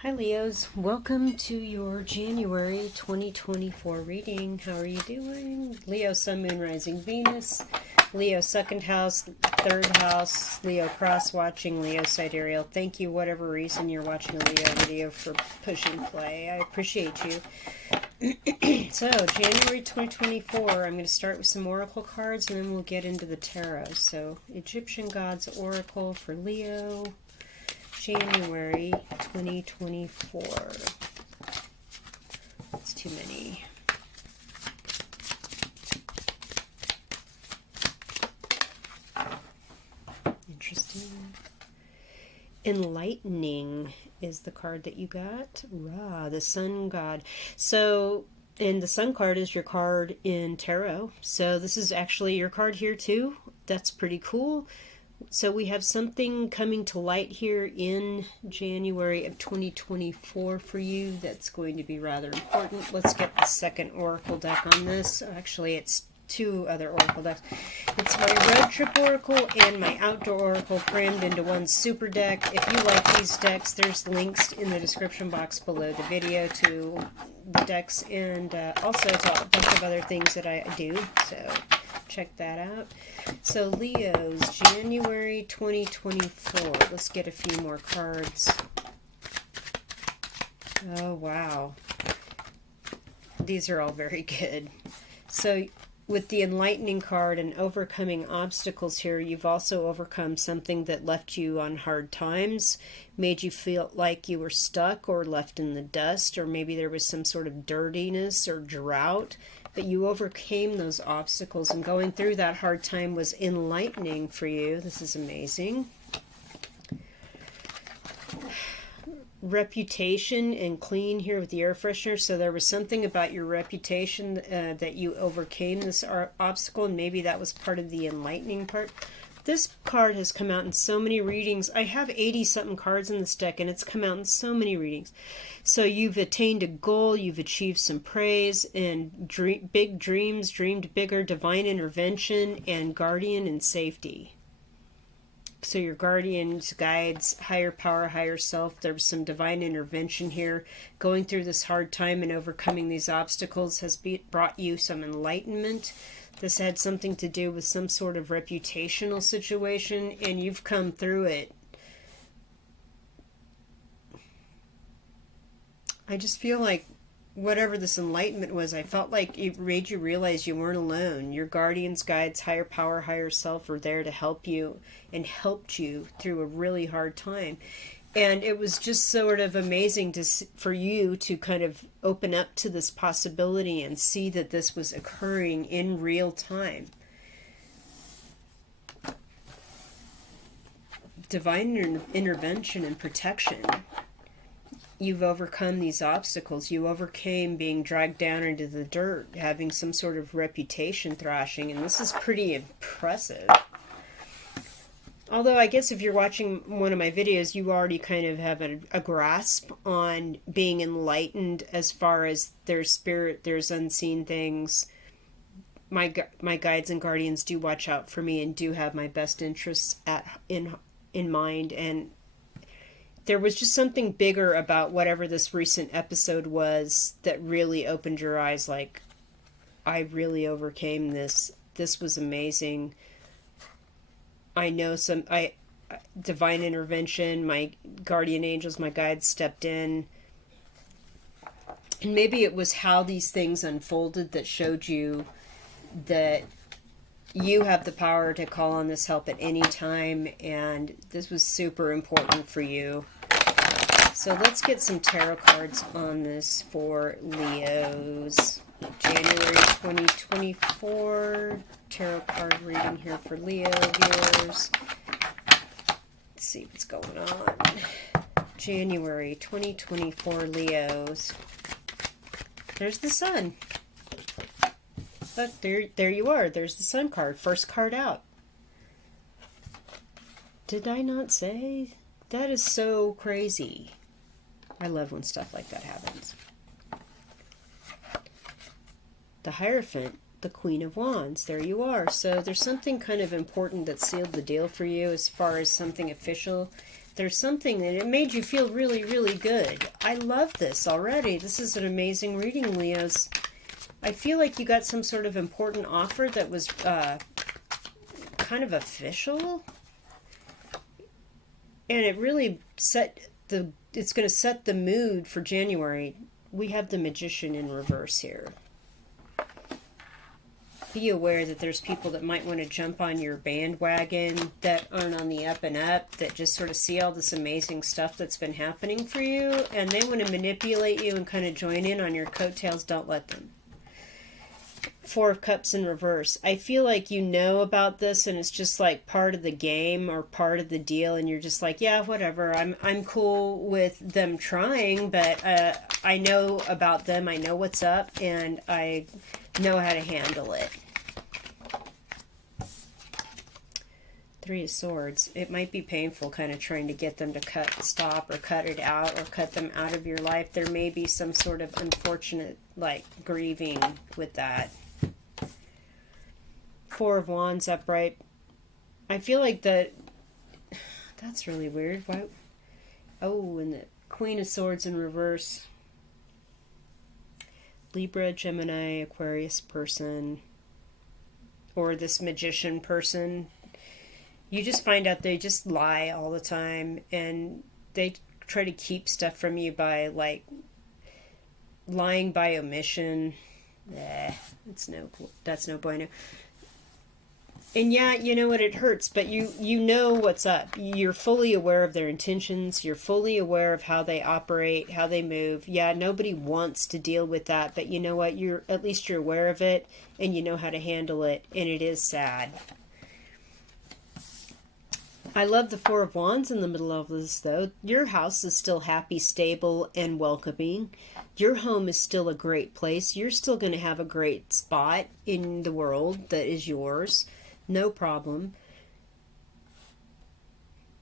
Hi Leos, welcome to your January 2024 reading. How are you doing? Leo, Sun, Moon, Rising, Venus. Leo, second house, third house. Leo, cross-watching. Leo, sidereal. Thank you, whatever reason you're watching a Leo video, for pushing play. I appreciate you. So, January 2024, I'm going to start with some oracle cards and then we'll get into the tarot. So, Egyptian Gods Oracle for Leo. January 2024. That's too many. Interesting. Enlightening is the card that you got. Ra, the Sun God. So, and the Sun card is your card in tarot. So this is actually your card here too. That's pretty cool. So we have something coming to light here in January of 2024 for you that's going to be rather important. Let's get the second oracle deck on this. Actually, it's two other oracle decks. It's my road trip oracle and my outdoor oracle crammed into one super deck. If you like these decks, there's links in the description box below the video to the decks and also to a bunch of other things that I do. So check that out. So Leo's January 2024. Let's get a few more cards. Oh, wow. These are all very good. So with the enlightening card and overcoming obstacles here, you've also overcome something that left you on hard times, made you feel like you were stuck or left in the dust, or maybe there was some sort of dirtiness or drought. But you overcame those obstacles, and going through that hard time was enlightening for you. This is amazing. Reputation and clean here with the air freshener. So there was something about your reputation that you overcame this obstacle, and maybe that was part of the enlightening part. This card has come out in so many readings. I have 80-something cards in this deck, and it's come out in so many readings. So you've attained a goal, you've achieved some praise, and big dreams, dreamed bigger, divine intervention, and guardian and safety. So your guardians, guides, higher power, higher self, there was some divine intervention here. Going through this hard time and overcoming these obstacles has brought you some enlightenment. This had something to do with some sort of reputational situation, and you've come through it. I just feel like whatever this enlightenment was, I felt like it made you realize you weren't alone. Your guardians, guides, higher power, higher self were there to help you and helped you through a really hard time. And it was just sort of amazing for you to kind of open up to this possibility and see that this was occurring in real time. Divine intervention and protection. You've overcome these obstacles. You overcame being dragged down into the dirt, having some sort of reputation thrashing, and this is pretty impressive. Although I guess if you're watching one of my videos, you already kind of have a grasp on being enlightened as far as there's spirit, there's unseen things. My guides and guardians do watch out for me and do have my best interests in mind, and there was just something bigger about whatever this recent episode was that really opened your eyes, like, I really overcame this. This was amazing. I know divine intervention, my guardian angels, my guides stepped in. And maybe it was how these things unfolded that showed you that you have the power to call on this help at any time, and this was super important for you. So let's get some tarot cards on this for Leo's January 2024 tarot card reading here for Leo viewers. Let's see what's going on. January 2024 Leos. There's the Sun. Look, there you are. There's the Sun card. First card out. Did I not say? That is so crazy. I love when stuff like that happens. The Hierophant, the Queen of Wands. There you are. So there's something kind of important that sealed the deal for you as far as something official There's something that it made you feel really, really good. I love this already. This is an amazing reading, Leos. I feel like you got some sort of important offer that was kind of official. And it really it's going to set the mood for January. We have the Magician in reverse here. Be aware that there's people that might want to jump on your bandwagon that aren't on the up and up, that just sort of see all this amazing stuff that's been happening for you, and they want to manipulate you and kind of join in on your coattails. Don't let them. Four of Cups in reverse. I feel like you know about this and it's just like part of the game or part of the deal, and you're just like, yeah, whatever. I'm cool with them trying, but I know about them. I know what's up, and I know how to handle it. Three of Swords. It might be painful kind of trying to get them to stop or cut it out or cut them out of your life. There may be some sort of unfortunate like grieving with that. Four of Wands upright. I feel like that's really weird. Why? Oh, and the Queen of Swords in reverse. Libra, Gemini, Aquarius person, or this magician person. You just find out they just lie all the time, and they try to keep stuff from you by like lying by omission. That's no bueno. And yeah, you know what, it hurts, but you know what's up. You're fully aware of their intentions. You're fully aware of how they operate, how they move. Yeah, nobody wants to deal with that, but you know what? At least you're aware of it, and you know how to handle it, and it is sad. I love the Four of Wands in the middle of this, though. Your house is still happy, stable, and welcoming. Your home is still a great place. You're still going to have a great spot in the world that is yours. No problem.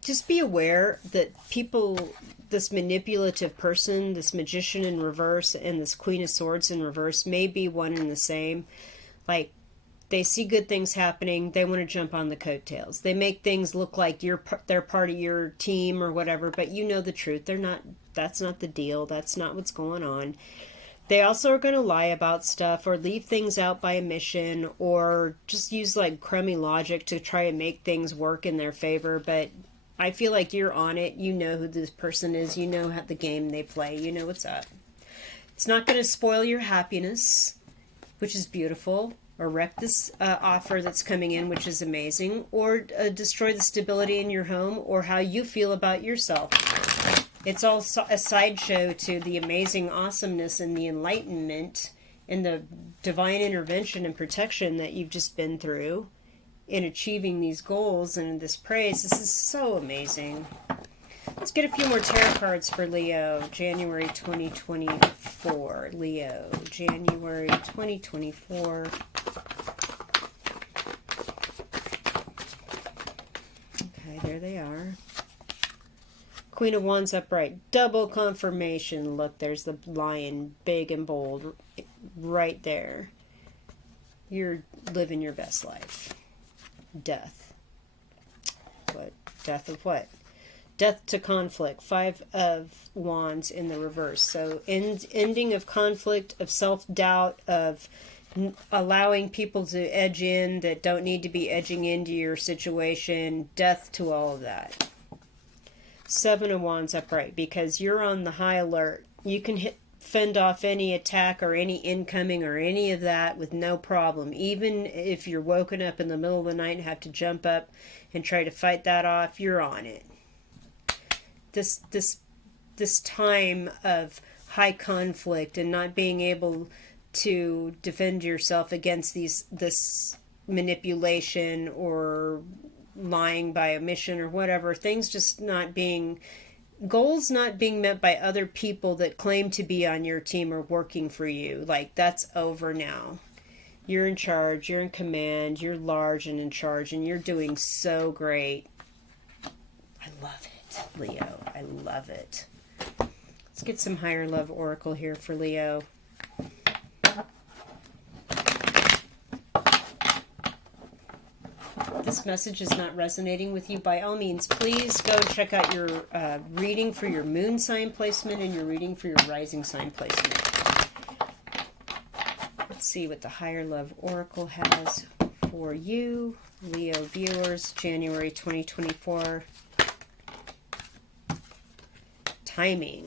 Just be aware that people, this manipulative person, this Magician in reverse, and this Queen of Swords in reverse may be one and the same. Like, they see good things happening, they want to jump on the coattails. They make things look like they're part of your team or whatever, but you know the truth. They're not. That's not the deal. That's not what's going on. They also are going to lie about stuff or leave things out by omission or just use like crummy logic to try and make things work in their favor. But I feel like you're on it. You know who this person is. You know how the game they play. You know what's up. It's not going to spoil your happiness, which is beautiful, or wreck this offer that's coming in, which is amazing, or destroy the stability in your home or how you feel about yourself. It's all a sideshow to the amazing awesomeness and the enlightenment and the divine intervention and protection that you've just been through in achieving these goals and this praise. This is so amazing. Let's get a few more tarot cards for Leo. January 2024. Leo, January 2024. Okay, there they are. Queen of Wands upright. Double confirmation. Look, there's the lion, big and bold, right there. You're living your best life. Death. What? Death of what? Death to conflict. Five of Wands in the reverse. So ending of conflict, of self-doubt, of allowing people to edge in that don't need to be edging into your situation. Death to all of that. Seven of Wands upright, because you're on the high alert. You can fend off any attack or any incoming or any of that with no problem. Even if you're woken up in the middle of the night and have to jump up and try to fight that off, you're on it. This time of high conflict and not being able to defend yourself against this manipulation or lying by omission or whatever, things just not being, goals not being met by other people that claim to be on your team or working for you. Like, that's over now. You're in charge, you're in command, you're large and in charge, and you're doing so great. I love it, Leo. I love it. Let's get some higher love oracle here for Leo. This this message is not resonating with you, by all means, please go and check out your reading for your moon sign placement and your reading for your rising sign placement. Let's see what the Higher Love Oracle has for you, Leo viewers, January 2024. Timing.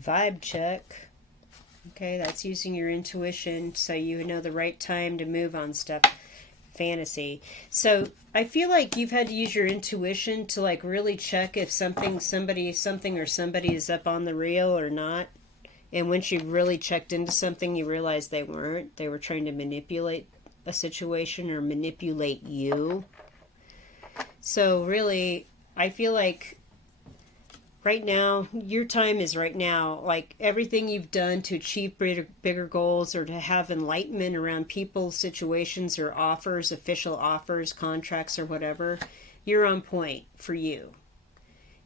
Vibe check. Okay, that's using your intuition so you know the right time to move on stuff. Fantasy. So I feel like you've had to use your intuition to like really check if something or somebody is up on the reel or not. And once you really checked into something, you realize they weren't. They were trying to manipulate a situation or manipulate you. So really, I feel like right now, your time is right now. Like everything you've done to achieve bigger goals or to have enlightenment around people, situations, or offers, official offers, contracts, or whatever, you're on point for you.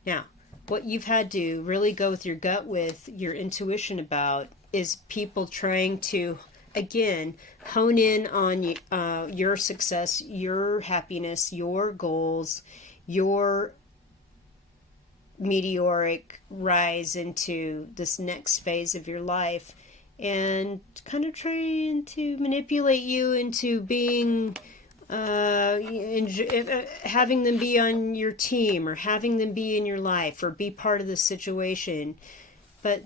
Now, what you've had to really go with your gut with, your intuition about, is people trying to, again, hone in on your success, your happiness, your goals, your meteoric rise into this next phase of your life, and kind of trying to manipulate you into being having them be on your team or having them be in your life or be part of the situation. But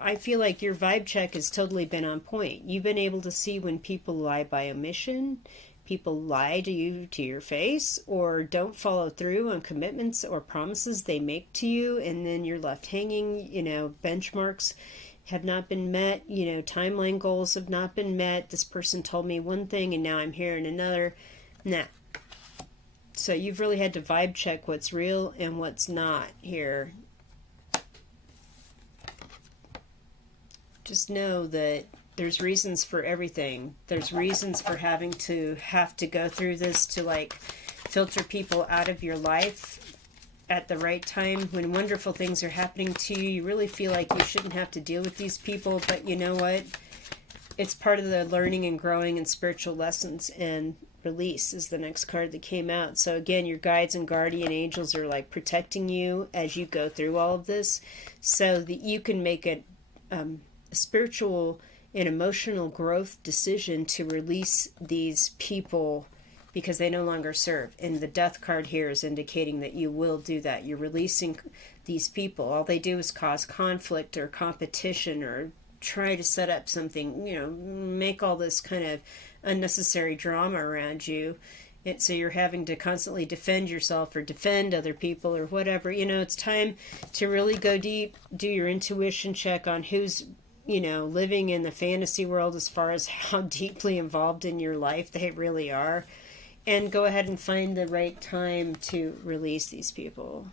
I feel like your vibe check has totally been on point. You've been able to see when people lie by omission, people lie to you to your face, or don't follow through on commitments or promises they make to you, and then you're left hanging. Benchmarks have not been met, timeline goals have not been met. This person told me one thing and now I'm hearing another. Nah. So you've really had to vibe check what's real and what's not here. Just know that there's reasons for everything. There's reasons for having to go through this to like filter people out of your life at the right time. When wonderful things are happening to you, you really feel like you shouldn't have to deal with these people, but you know what? It's part of the learning and growing and spiritual lessons, and release is the next card that came out. So again, your guides and guardian angels are like protecting you as you go through all of this so that you can make a spiritual and emotional growth decision to release these people because they no longer serve. And the death card here is indicating that you will do that. You're releasing these people. All they do is cause conflict or competition or try to set up something, make all this kind of unnecessary drama around you. So you're having to constantly defend yourself or defend other people or whatever. It's time to really go deep, do your intuition check on who's living in the fantasy world as far as how deeply involved in your life they really are, and go ahead and find the right time to release these people.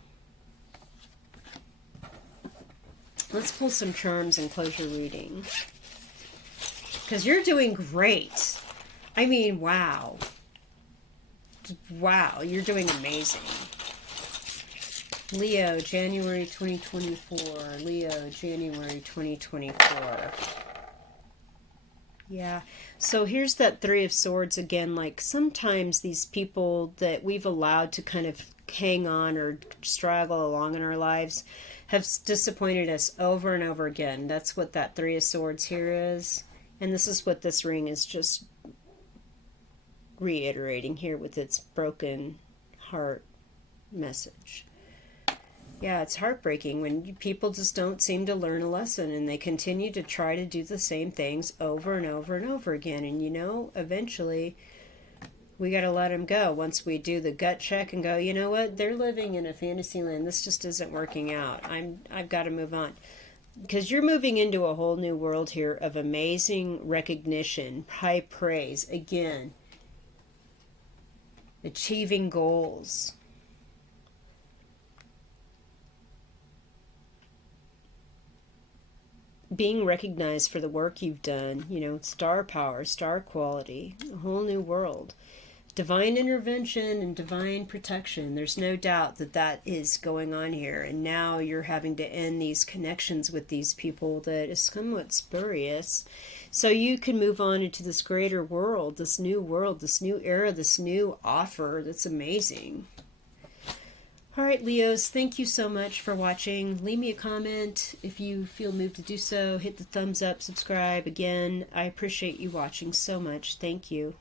Let's pull some charms and close your reading. Because you're doing great. I mean, wow. Wow, you're doing amazing. Leo, January 2024. Leo, January 2024. Yeah. So here's that Three of Swords again. Like sometimes these people that we've allowed to kind of hang on or straggle along in our lives have disappointed us over and over again. That's what that Three of Swords here is. And this is what this ring is just reiterating here with its broken heart message. Yeah, it's heartbreaking when people just don't seem to learn a lesson and they continue to try to do the same things over and over and over again. And eventually we got to let them go. Once we do the gut check and go, you know what, they're living in a fantasy land. This just isn't working out. I've got to move on. Because you're moving into a whole new world here of amazing recognition, high praise, again, achieving goals. Being recognized for the work you've done, star power, star quality, a whole new world. divine intervention and divine protection. There's no doubt that that is going on here. And now you're having to end these connections with these people that is somewhat spurious. So you can move on into this greater world, this new era, this new offer that's amazing. All right, Leos, thank you so much for watching. Leave me a comment if you feel moved to do so. Hit the thumbs up, subscribe. Again, I appreciate you watching so much. Thank you.